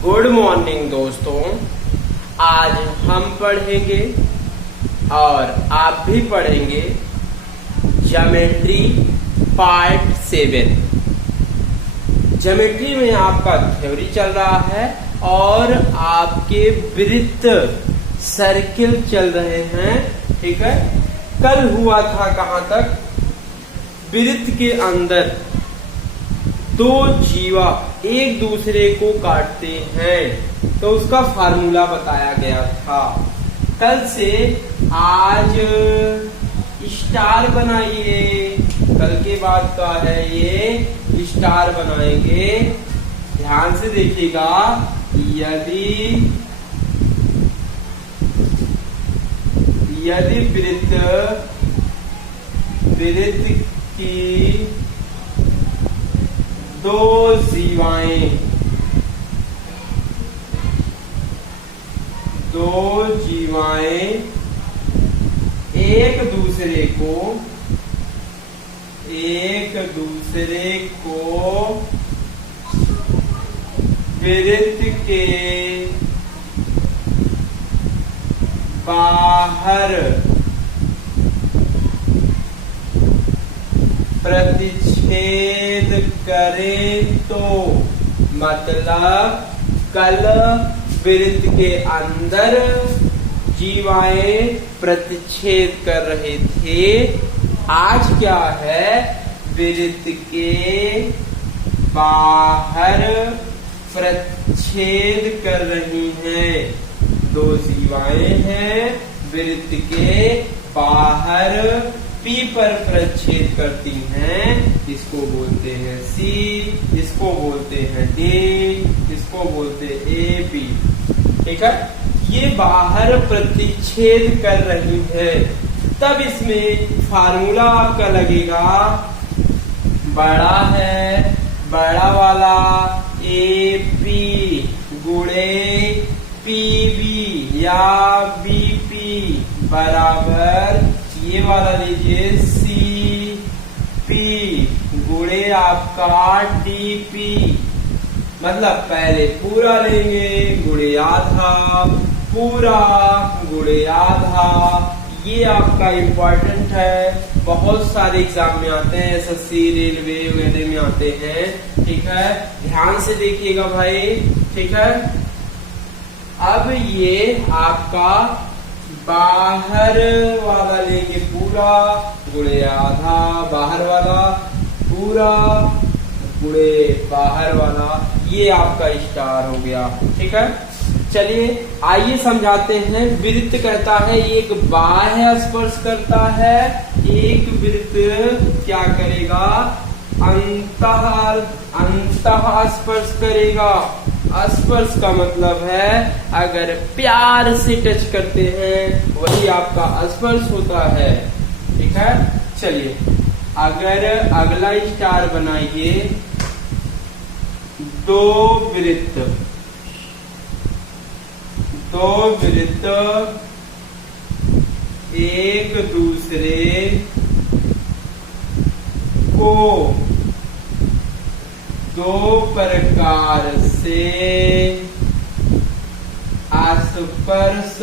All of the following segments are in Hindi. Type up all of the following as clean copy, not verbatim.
गुड मॉर्निंग दोस्तों। आज हम पढ़ेंगे और आप भी पढ़ेंगे ज्योमेट्री पार्ट 7। ज्योमेट्री में आपका थ्योरी चल रहा है और आपके वृत्त सर्किल चल रहे हैं। ठीक है, कल हुआ था कहां तक? वृत्त के अंदर दो जीवा एक दूसरे को काटते हैं तो उसका फार्मूला बताया गया था। कल से आज स्टार बनाइए, कल के बाद का है ये स्टार बनाएंगे। ध्यान से देखिएगा, यदि वृत्त की दो जीवाएं एक दूसरे को वृत्त के बाहर प्रतिच्छेद करे तो मतलब कल वृत्त के अंदर जीवाएं प्रतिच्छेद कर रहे थे। आज क्या है? वृत्त के बाहर प्रतिच्छेद कर रही हैं। दो जीवाएं हैं, वृत्त के बाहर P पर प्रतिच्छेद करती हैं। इसको बोलते हैं C, इसको बोलते हैं D, इसको बोलते AB। ठीक है, ये बाहर प्रतिच्छेद कर रही है। तब इसमें फार्मूला आपका लगेगा, बड़ा है, बड़ा वाला AP गुणे PB या BP बराबर ये वाला लीजिए CP गुणे आपका DP। मतलब पहले पूरा लेंगे गुणे आधा, पूरा गुणे आधा। ये आपका इम्पोर्टेंट है, बहुत सारे एग्जाम में आते हैं, SSC रेलवे वगैरह में आते हैं। ठीक है, ध्यान से देखिएगा भाई। ठीक है, अब ये आपका बाहर वाला लेंगे पूरा गुणे आधा, बाहर वाला पूरा गुणे बाहर वाला। ये आपका स्टार हो गया। ठीक है, चलिए आइए समझाते हैं। वृत्त कहता है एक बाह्य स्पर्श करता है, एक वृत्त क्या करेगा? अंतः स्पर्श करेगा। स्पर्श का मतलब है अगर प्यार से टच करते हैं वही आपका स्पर्श होता है। ठीक है, चलिए अगर अगला स्टार बनाइए। दो वृत्त एक दूसरे को दो प्रकार से स्पर्श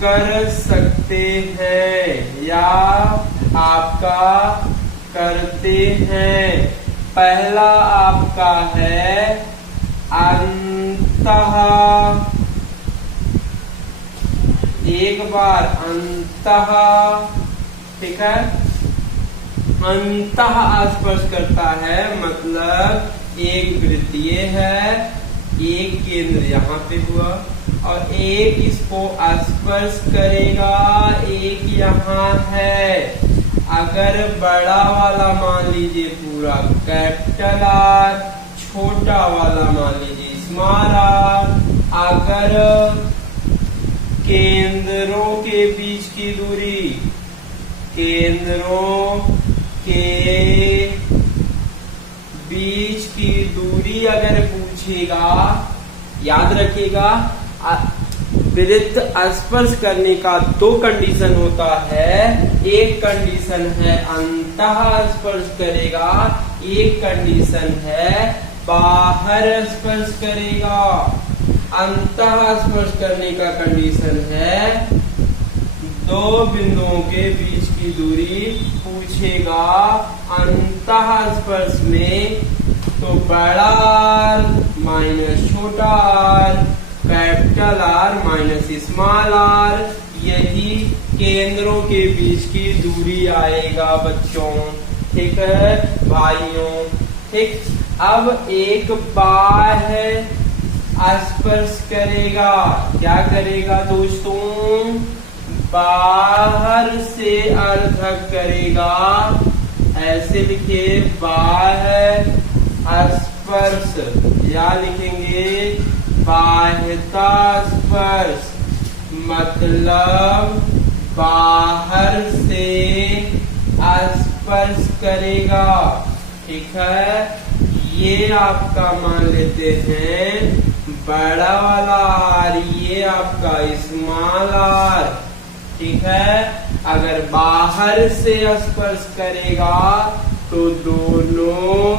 कर सकते हैं या आपका करते हैं। पहला आपका है अंतः, एक बार अंतः। ठीक है, अंतः स्पर्श करता है मतलब एक वृत्त ये है, एक केंद्र यहाँ पे हुआ और एक इसको स्पर्श करेगा, एक यहाँ है। अगर बड़ा वाला मान लीजिए पूरा कैपिटल R, छोटा वाला मान लीजिए स्मॉल r। अगर केंद्रों के बीच की दूरी, केंद्रों के बीच की दूरी अगर पूछेगा, याद रखिएगा वृत्त स्पर्श करने का दो कंडीशन होता है। एक कंडीशन है अंतः स्पर्श करेगा, एक कंडीशन है बाहर स्पर्श करेगा, अंतः स्पर्श करने का कंडीशन है दो बिंदुओं के बीच की दूरी पूछेगा। अंतः स्पर्श में तो बड़ा आर माइनस छोटा R, capital R minus small R, यही केंद्रों के बीच की दूरी आएगा बच्चों। ठीक है भाइयों, ठीक। अब एक बाह्य स्पर्श करेगा, क्या करेगा दोस्तों, बाहर से अर्धक करेगा। ऐसे लिखे बाह्य स्पर्श, या लिखेंगे बाह्यता स्पर्श, मतलब बाहर से स्पर्श करेगा। ठीक है, ये आपका मान लेते हैं बड़ा वाला आर, ये आपका स्मॉल आर। ठीक है, अगर बाहर से स्पर्श करेगा तो दोनों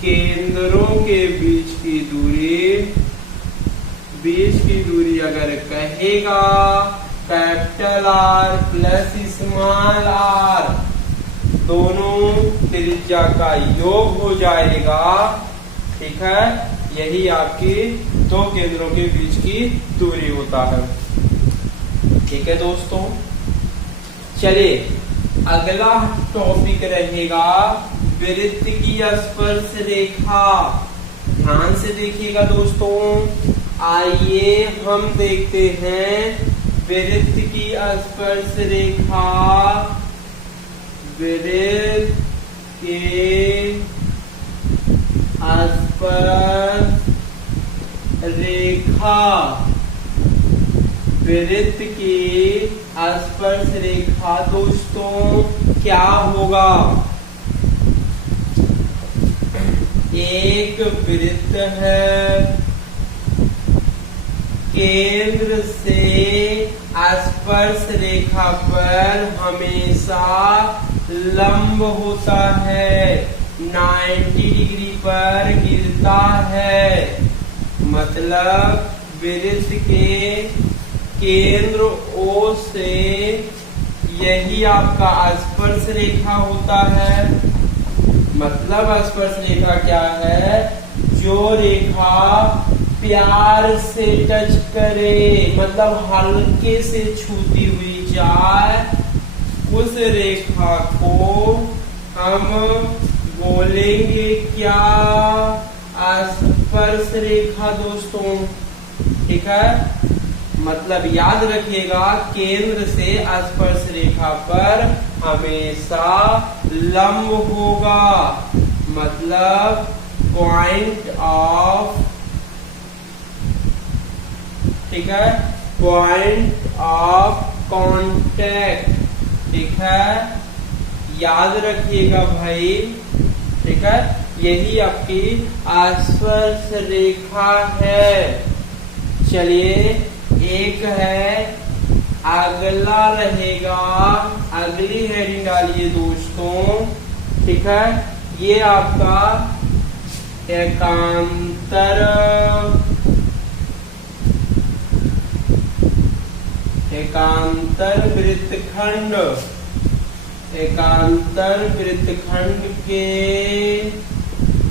केंद्रों के बीच की दूरी अगर कहेगा capital R plus small R, दोनों त्रिज्या का योग हो जाएगा। ठीक है, यही आपकी दो केंद्रों के बीच की दूरी होता है। ठीक है दोस्तों, चलिए अगला टॉपिक रहेगा वृत्त की स्पर्श रेखा। ध्यान से देखिएगा दोस्तों, आइए हम देखते हैं वृत्त की स्पर्श रेखा। वृत्त के स्पर्श रेखा, वृत्त की स्पर्श रेखा दोस्तों क्या होगा, एक वृत्त है, केंद्र से स्पर्श रेखा पर हमेशा लंब होता है, 90 डिग्री पर गिरता है। मतलब वृत्त के केंद्र O से यही आपका स्पर्श रेखा होता है। मतलब स्पर्श रेखा क्या है, जो रेखा प्यार से टच करे, मतलब हल्के से छूती हुई जाए, उस रेखा को हम बोलेंगे क्या, स्पर्श रेखा दोस्तों। ठीक है, मतलब याद रखिएगा केंद्र से स्पर्श रेखा पर हमेशा लंब होगा, मतलब पॉइंट ऑफ, ठीक है, पॉइंट ऑफ कांटेक्ट। ठीक है, याद रखिएगा भाई। ठीक है, यही आपकी स्पर्श रेखा है। चलिए एक है, अगला रहेगा, अगली हेडिंग डालिए दोस्तों। ठीक है, ये आपका एकांतर वृत्तखंड, एकांतर वृत्तखंड के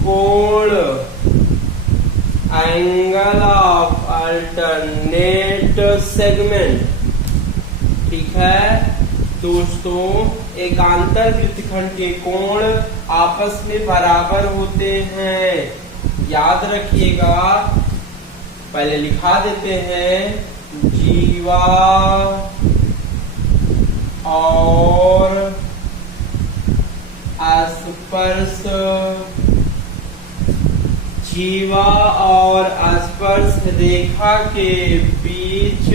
कोण, एंगल ऑफ अल्टरनेट सेगमेंट। ठीक है दोस्तों, एकांतर वृत्तखंड के कोण आपस में बराबर होते हैं। याद रखिएगा, पहले लिखा देते हैं, जीवा और स्पर्श, जीवा और स्पर्श रेखा के बीच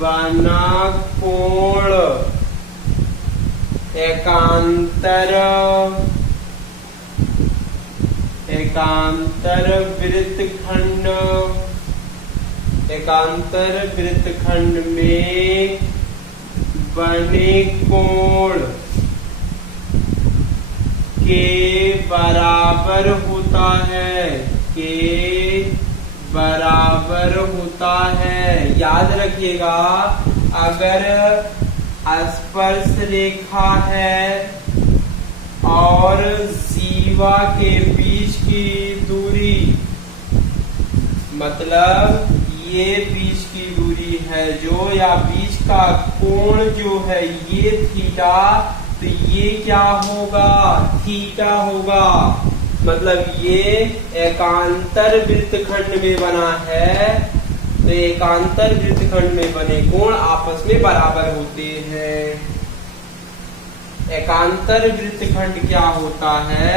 बना कोण एकांतर वृत्तखंड, एकांतर वृत्तखंड में बने कोण के बराबर होता है, के बराबर होता है। याद रखिएगा, अगर स्पर्श रेखा है और जीवा के बीच की दूरी, मतलब ये बीच की दूरी है जो, या बीच का कोण जो है ये थीटा, तो ये क्या होगा, थीटा होगा। मतलब ये एकांतर वृत्तखंड में बना है, तो एकांतर वृत्तखंड में बने कोण आपस में बराबर होते हैं। एकांतर वृत्तखंड क्या होता है,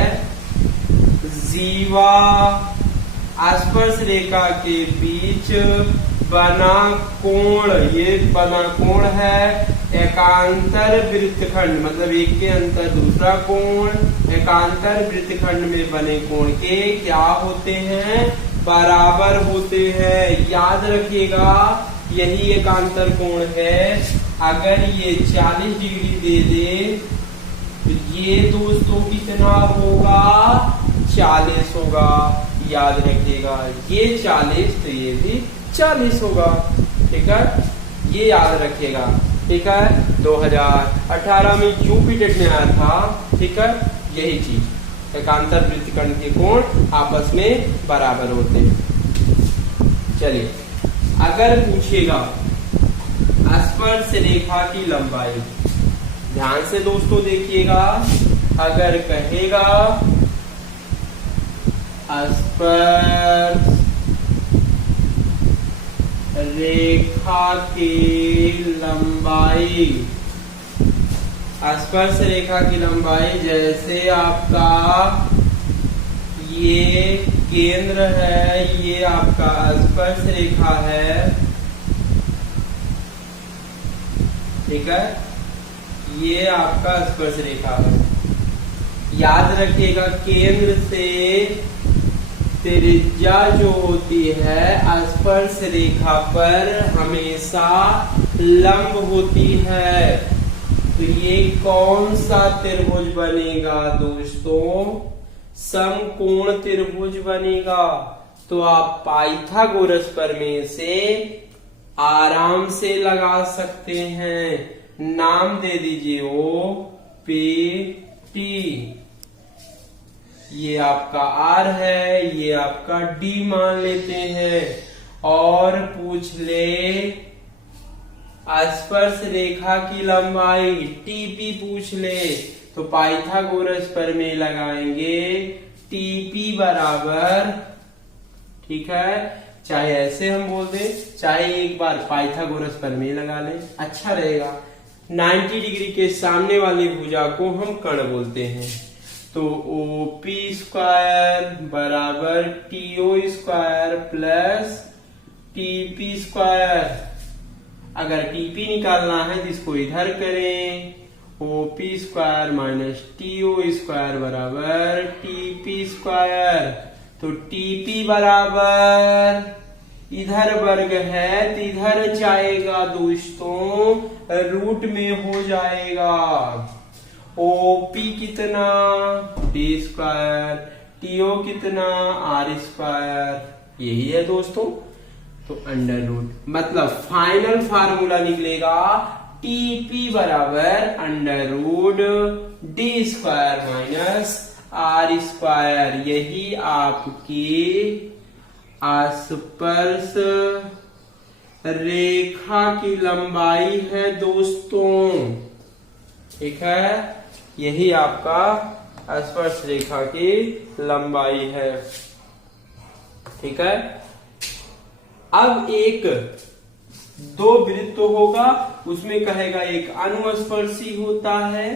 जीवा स्पर्श रेखा के बीच बना कोण, ये बना कोण है। एकांतर वृत्तखंड मतलब एक के अंतर दूसरा कोण, एकांतर वृत्तखंड में बने कोण के क्या होते हैं, बराबर होते हैं। याद रखिएगा, यही एकांतर कोण है। अगर ये 40 डिग्री दे दे तो ये दोस्तों कितना होगा, 40 होगा। याद रखिएगा, ये 40 तो ये भी 40 होगा। ठीक है, ये याद रखिएगा। ठीक है, 2018 में यूपीटेट में आया था। ठीक है, यही चीज, एकांतर वृत्तखंड के कोण आपस में बराबर होते हैं। चलिए, अगर पूछेगा स्पर्श रेखा की लंबाई, ध्यान से दोस्तों देखिएगा, अगर कहेगा स्पर्श रेखा की लंबाई, स्पर्श रेखा की लंबाई, जैसे आपका ये केंद्र है, ये आपका स्पर्श रेखा है। ठीक है, ये आपका स्पर्श रेखा है। याद रखिएगा, केंद्र से त्रिज्या जो होती है स्पर्श रेखा पर हमेशा लंब होती है। तो ये कौन सा त्रिभुज बनेगा दोस्तों, समकोण त्रिभुज बनेगा। तो आप पाइथागोरस प्रमेय से आराम से लगा सकते हैं। नाम दे दीजिए ओ पी टी। ये आपका R है, ये आपका D मान लेते हैं। और पूछ ले स्पर्श रेखा की लंबाई TP पूछ ले, तो पाइथागोरस प्रमेय लगाएंगे। TP बराबर, ठीक है, चाहे ऐसे हम बोल दें, चाहे एक बार पाइथागोरस प्रमेय लगा लें, अच्छा रहेगा। 90 डिग्री के सामने वाली भुजा को हम कर्ण बोलते हैं। तो OP स्क्वायर बराबर TO square plus TP square. अगर TP निकालना है तो इसको इधर करें, OP square minus TO square बराबर TP स्क्वायर। तो TP बराबर, इधर वर्ग है तो इधर जाएगा दोस्तों, रूट में हो जाएगा। OP कितना, D स्क्वायर, TO कितना, R स्क्वायर। यही है दोस्तों। तो अंडर रूट, मतलब फाइनल फार्मूला निकलेगा TP बराबर under root D square minus R square. यही आपकी स्पर्श रेखा की लंबाई है दोस्तों। ठीक है, यही आपका स्पर्श रेखा की लंबाई है। ठीक है, अब एक दो वृत्त होगा, उसमें कहेगा एक अनुस्पर्शी होता है,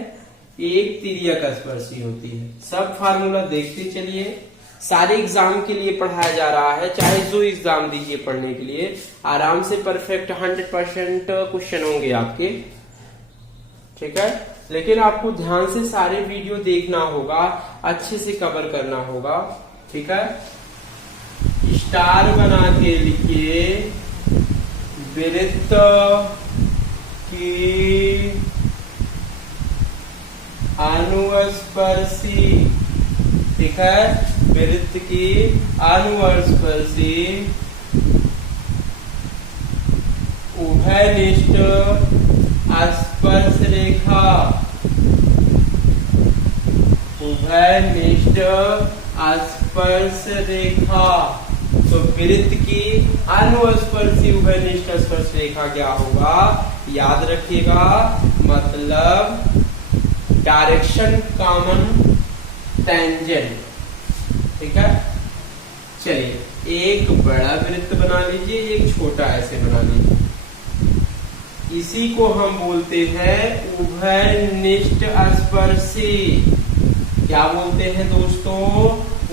एक तिर्यक स्पर्शी होती है। सब फार्मूला देखते चलिए। सारे एग्जाम के लिए पढ़ाया जा रहा है, चाहे जो एग्जाम दीजिए पढ़ने के लिए, आराम से परफेक्ट 100% क्वेश्चन होंगे आपके। ठीक है, लेकिन आपको ध्यान से सारे वीडियो देखना होगा, अच्छे से कवर करना होगा। ठीक है, स्टार बना के लिखिए वृत्त की अनुस्पर्शी, ठीक है, वृत्त की अनुस्पर्शी उभयनिष्ठ स्पर्श रेखा, उभयनिष्ठ स्पर्श रेखा। तो वृत्त की अनुस्पर्शी उभयनिष्ठ स्पर्श रेखा क्या होगा, याद रखिएगा, मतलब डायरेक्शन कॉमन टेंजेंट, ठीक है। चलिए एक बड़ा वृत्त बना लीजिए, एक छोटा ऐसे बना लीजिए, इसी को हम बोलते हैं उभयनिष्ठ स्पर्शी। क्या बोलते हैं दोस्तों,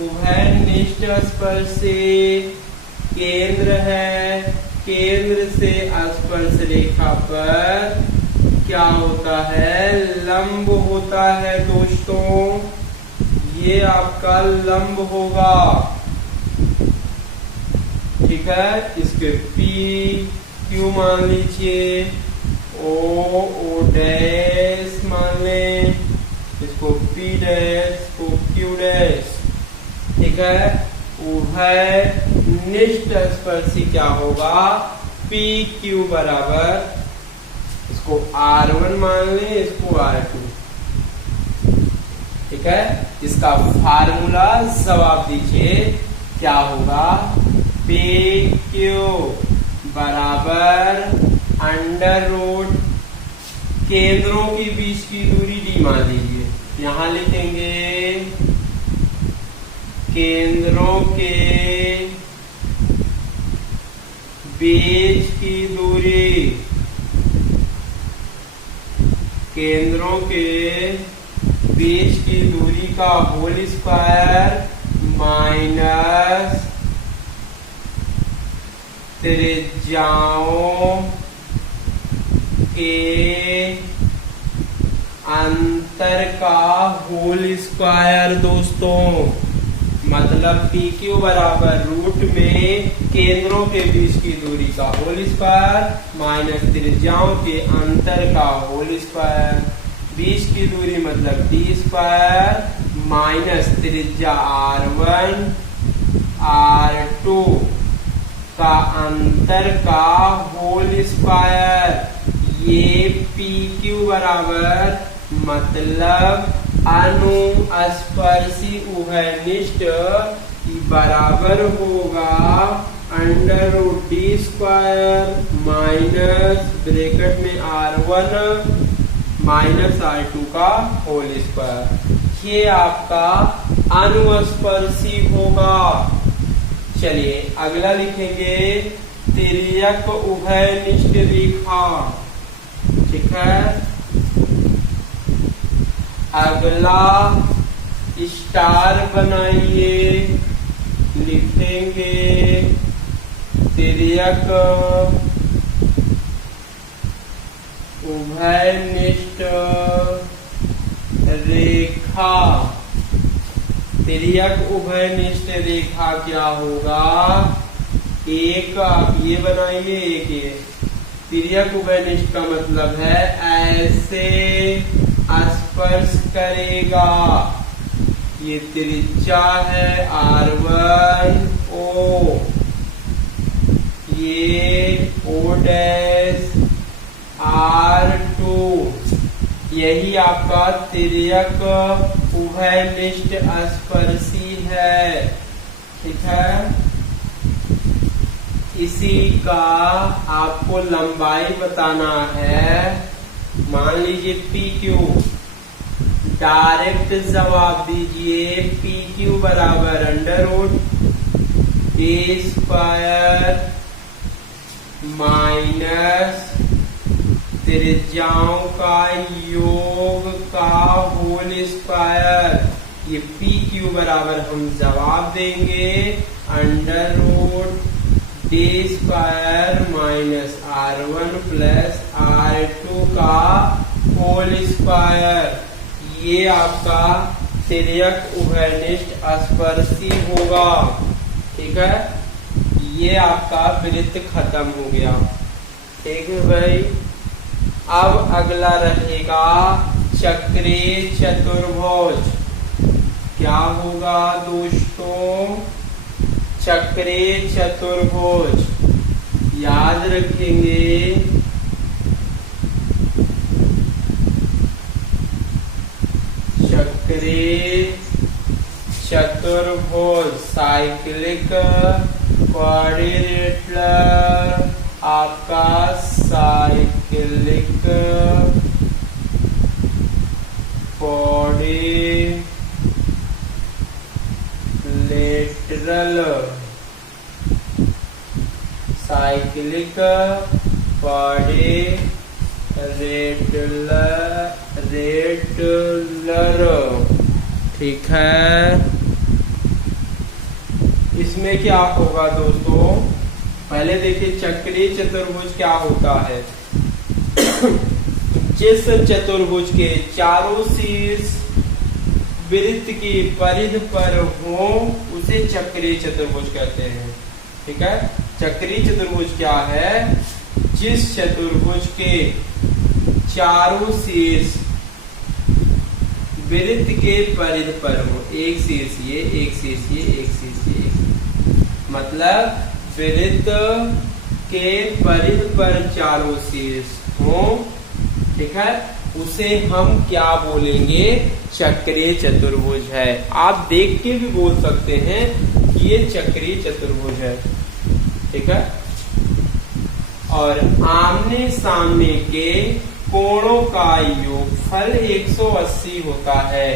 उभयनिष्ठ स्पर्शी। केंद्र है, केंद्र से स्पर्श रेखा पर क्या होता है, लंब होता है दोस्तों, ये आपका लंब होगा, ठीक है। इसके पी क्यू मान लीजिए, ओ डैश मान लें, इसको पी डैश, को क्यू डैश, ठीक है। उभयनिष्ठ स्पर्शी क्या होगा, पी क्यू बराबर, इसको R1 मान लें, इसको R2, ठीक है। इसका फार्मूला जवाब दीजिए, क्या होगा, पी क्यू बराबर अंडर रूट केंद्रों के बीच की दूरी d मान लीजिए, यहां लिखेंगे केंद्रों के बीच की दूरी, केंद्रों के बीच की दूरी का होल स्क्वायर माइनस त्रिज्याओं के अंतर का होल स्क्वायर दोस्तों। मतलब पी क्यू बराबर रूट में केंद्रों के बीच की दूरी का होल स्क्वायर माइनस त्रिज्याओं के अंतर का होल स्क्वायर, बीच की दूरी मतलब डी स्क्वायर माइनस त्रिज्या R1 R2 का अंतर का होल स्क्वायर। ये पी क्यू बराबर मतलब अनुस्पर्शी उभयनिष्ठ बराबर होगा under root D square minus bracket में R1 माइनस R2 का होल स्क्वायर। ये आपका अनुस्पर्शी होगा। चलिए अगला लिखेंगे तिर्यक उभयनिष्ठ रेखा, ठीक है। अगला स्टार बनाइए, लिखेंगे तिर्यक उभयनिष्ठ रेखा। तिर्यक उभयनिष्ठ रेखा क्या होगा, एक आप ये बनाइए, एक ये। तिर्यक उभयनिष्ठ का मतलब है ऐसे स्पर्श करेगा। ये त्रिज्या है R1 O, ये O डैश R2, यही आपका तिर्यक उभयनिष्ठ स्पर्शी है, ठीक है। इसी का आपको लंबाई बताना है। मान लीजिए पी क्यू, डायरेक्ट जवाब दीजिए, पी क्यू बराबर under root A square minus त्रिज्याओं का योग का होल स्क्वायर। ये पी क्यू बराबर हम जवाब देंगे under root D square minus R1 plus R2 का होल स्क्वायर। ये आपका तिर्यक उभयनिष्ठ स्पर्शी होगा, ठीक है। ये आपका वृत्त खत्म हो गया, ठीक है भाई। अब अगला रहेगा चक्रीय चतुर्भुज। क्या होगा दोस्तों? चक्रीय चतुर्भुज। याद रखेंगे चक्रीय चतुर्भुज, साइक्लिक क्वाड्रिलेटरल, आपका साइक्लिक क्वाड्रिलेटरल, साइक्लिक क्वाड्रिलेटरल। ठीक है। इसमें क्या होगा दोस्तों? पहले देखिए चक्रीय चतुर्भुज क्या होता है। जिस चतुर्भुज के चारों शीर्ष वृत्त की परिधि पर हो उसे चक्रीय चतुर्भुज कहते हैं। ठीक है। चक्रीय चतुर्भुज क्या है? जिस चतुर्भुज के चारों शीर्ष वृत्त के परिधि पर हो, एक शीर्ष ये, एक शीर्ष ये, एक शीर्ष ये, मतलब वृत्त के परिधि पर चारों शीर्ष हो, ठीक है, उसे हम क्या बोलेंगे? चक्रीय चतुर्भुज है। आप देख के भी बोल सकते हैं कि ये चक्रीय चतुर्भुज है। ठीक है। और आमने सामने के कोणों का योगफल 180 होता है।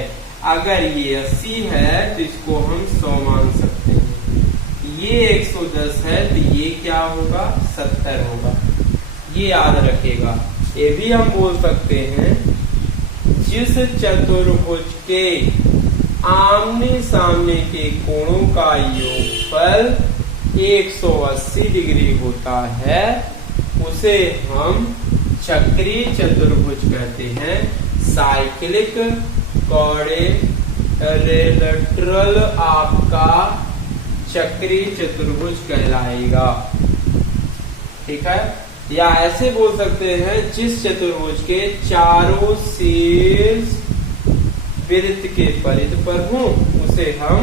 अगर ये 80 है तो इसको हम 100 मान सकते हैं। ये 110 है तो ये क्या होगा? 70 होगा। ये याद रखेगा। ये भी हम बोल सकते हैं जिस चतुर्भुज के आमने सामने के कोणों का योगफल 180 डिग्री होता है उसे हम चक्रीय चतुर्भुज कहते हैं। साइक्लिक क्वाड्रिलेटरल आपका चक्रीय चतुर्भुज कहलाएगा। ठीक है। या ऐसे बोल सकते हैं जिस चतुर्भुज के चारों शीर्ष वृत्त के परिधि पर हो उसे हम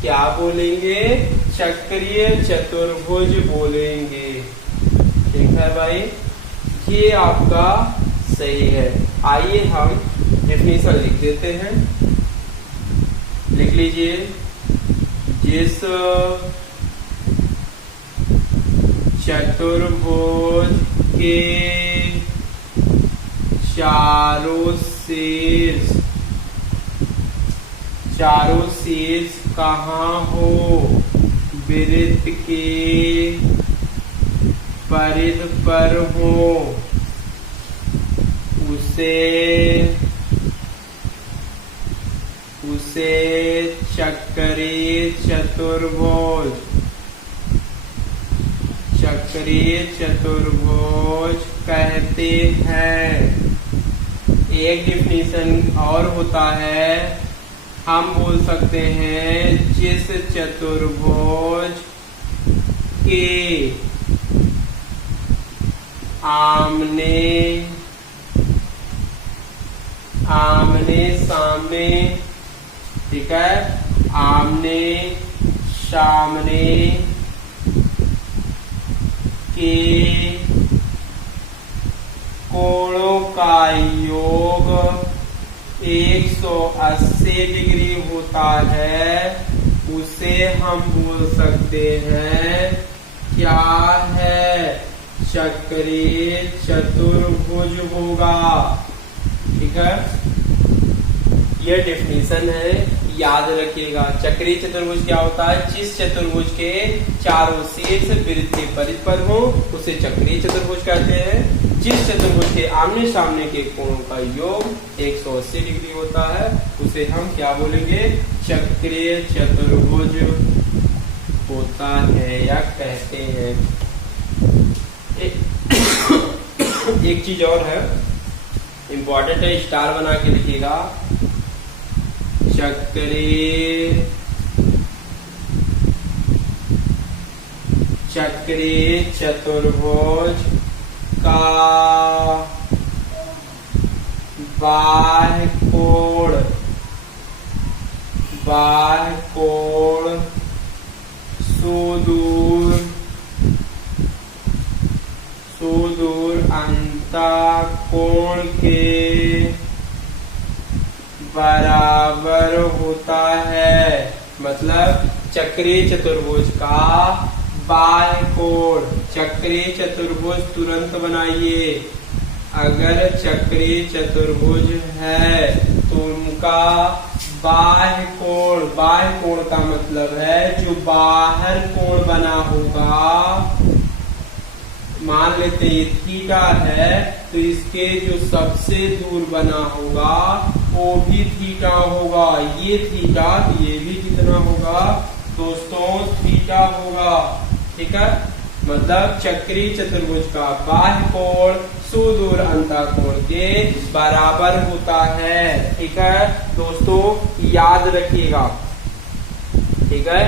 क्या बोलेंगे? चक्रीय चतुर्भुज बोलेंगे। ठीक है भाई, ये आपका सही है। आइए हम डेफिनेशन लिख देते हैं। लिख लीजिए। जिस चतुर्भुज के चारों शीर्ष कहाँ हो? वृत्त के परिधि पर हो उसे चक्रीय चतुर्भुज कहते हैं। एक डिफिनीशन और होता है, हम बोल सकते हैं जिस चतुर्भुज के आमने सामने, ठीक है, आमने सामने के कोणों का योग 180 डिग्री होता है उसे हम बोल सकते हैं क्या है? चक्रीय चतुर्भुज होगा। ठीक है। यह डेफिनेशन है, याद रखिएगा। चक्रीय चतुर्भुज क्या होता है? जिस चतुर्भुज के चारों शीर्ष वृत्त के परिधि पर हो उसे चक्रीय चतुर्भुज कहते हैं। जिस चतुर्भुज के आमने सामने के कोणों का योग 180 डिग्री होता है उसे हम क्या बोलेंगे? चक्रीय चतुर्भुज होता है या कहते हैं। एक चीज और है, इम्पोर्टेंट है, स्टार बना के लिखिएगा। चक्रीय चतुर्भुज का बाह्य बाह्य कोण सुदूर अंतःकोण के बराबर होता है। मतलब चक्रीय चतुर्भुज का बाह्य कोण, चक्रीय चतुर्भुज तुरंत बनाइए। अगर चक्रीय चतुर्भुज है तो उनका बाह्य कोण का मतलब है जो बाहर कोण बना होगा। मान लेते ये थीटा है तो इसके जो सबसे दूर बना होगा वो भी थीटा होगा। ये थीटा तो ये भी कितना होगा दोस्तों, थीटा होगा। ठीक है, मतलब चक्रीय चतुर्भुज का बाह्य कोण सुदूर अंतःकोण के बराबर होता है। ठीक है दोस्तों, याद रखिएगा। ठीक है,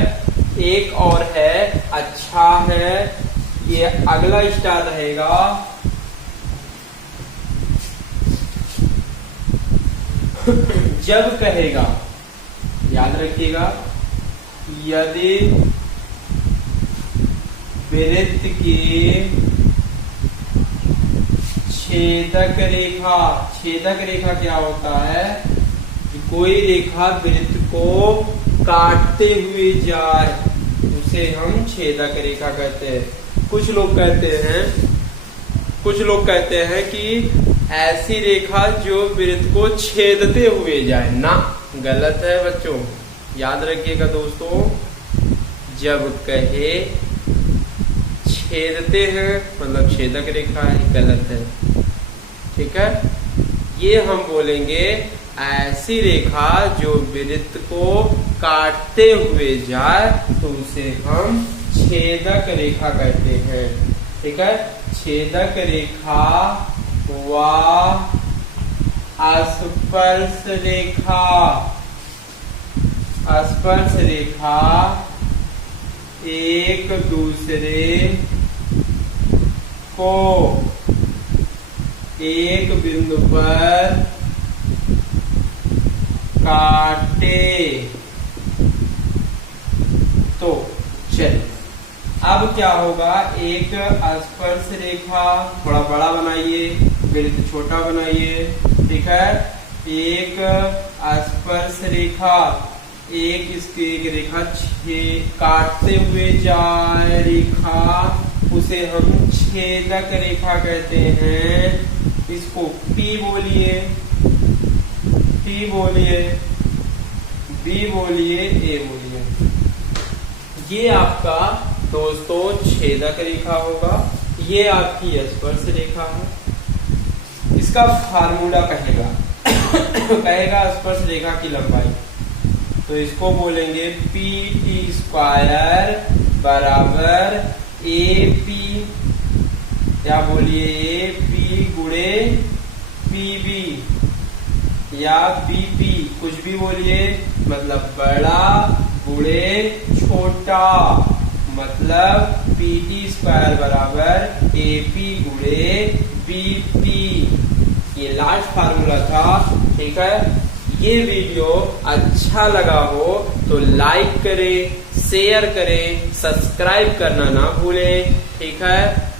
एक और है, अच्छा है, ये अगला स्टार रहेगा। जब कहेगा, याद रखिएगा, यदि वृत्त की छेदक रेखा क्या होता है, कोई रेखा वृत्त को काटते हुए जाए उसे हम छेदक रेखा कहते हैं। कुछ लोग कहते हैं कि ऐसी रेखा जो वृत्त को छेदते हुए जाए ना, गलत है बच्चों, याद रखिएगा दोस्तों। जब कहे छेदते हैं मतलब छेदक रेखा है, गलत है। ठीक है, ये हम बोलेंगे ऐसी रेखा जो वृत्त को काटते हुए जाए तो उसे हम छेदक रेखा कहते हैं। ठीक है, छेदक रेखा व स्पर्श रेखा एक दूसरे को एक बिंदु पर काटे तो चलिए अब क्या होगा, एक स्पर्श रेखा थोड़ा बड़ा बनाइए, वृत्त छोटा बनाइए। ठीक है, एक स्पर्श रेखा, इसकी एक रेखा काटते हुए जाए रेखा, उसे हम छेदक रेखा कहते हैं। इसको P बोलिए, T बोलिए, B बोलिए, A बोलिए। ये आपका दोस्तों छेदक रेखा होगा, ये आपकी स्पर्श रेखा है। इसका फार्मूला कहेगा स्पर्श रेखा की लंबाई, तो इसको बोलेंगे PT² बराबर AP, या बोलिए AP गुणे PB या BP, कुछ भी बोलिए, मतलब बड़ा गुणे छोटा, मतलब PT² बराबर AP गुणे BP। ये लास्ट फार्मूला था। ठीक है, ये वीडियो अच्छा लगा हो तो लाइक करें, शेयर करें, सब्सक्राइब करना ना भूलें। ठीक है,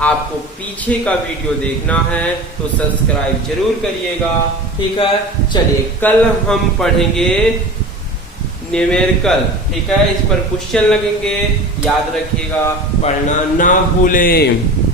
आपको पीछे का वीडियो देखना है तो सब्सक्राइब जरूर करिएगा। ठीक है, चलिए कल हम पढ़ेंगे न्यूमेरिकल। ठीक है, इस पर क्वेश्चन लगेंगे, याद रखिएगा, पढ़ना ना भूलें।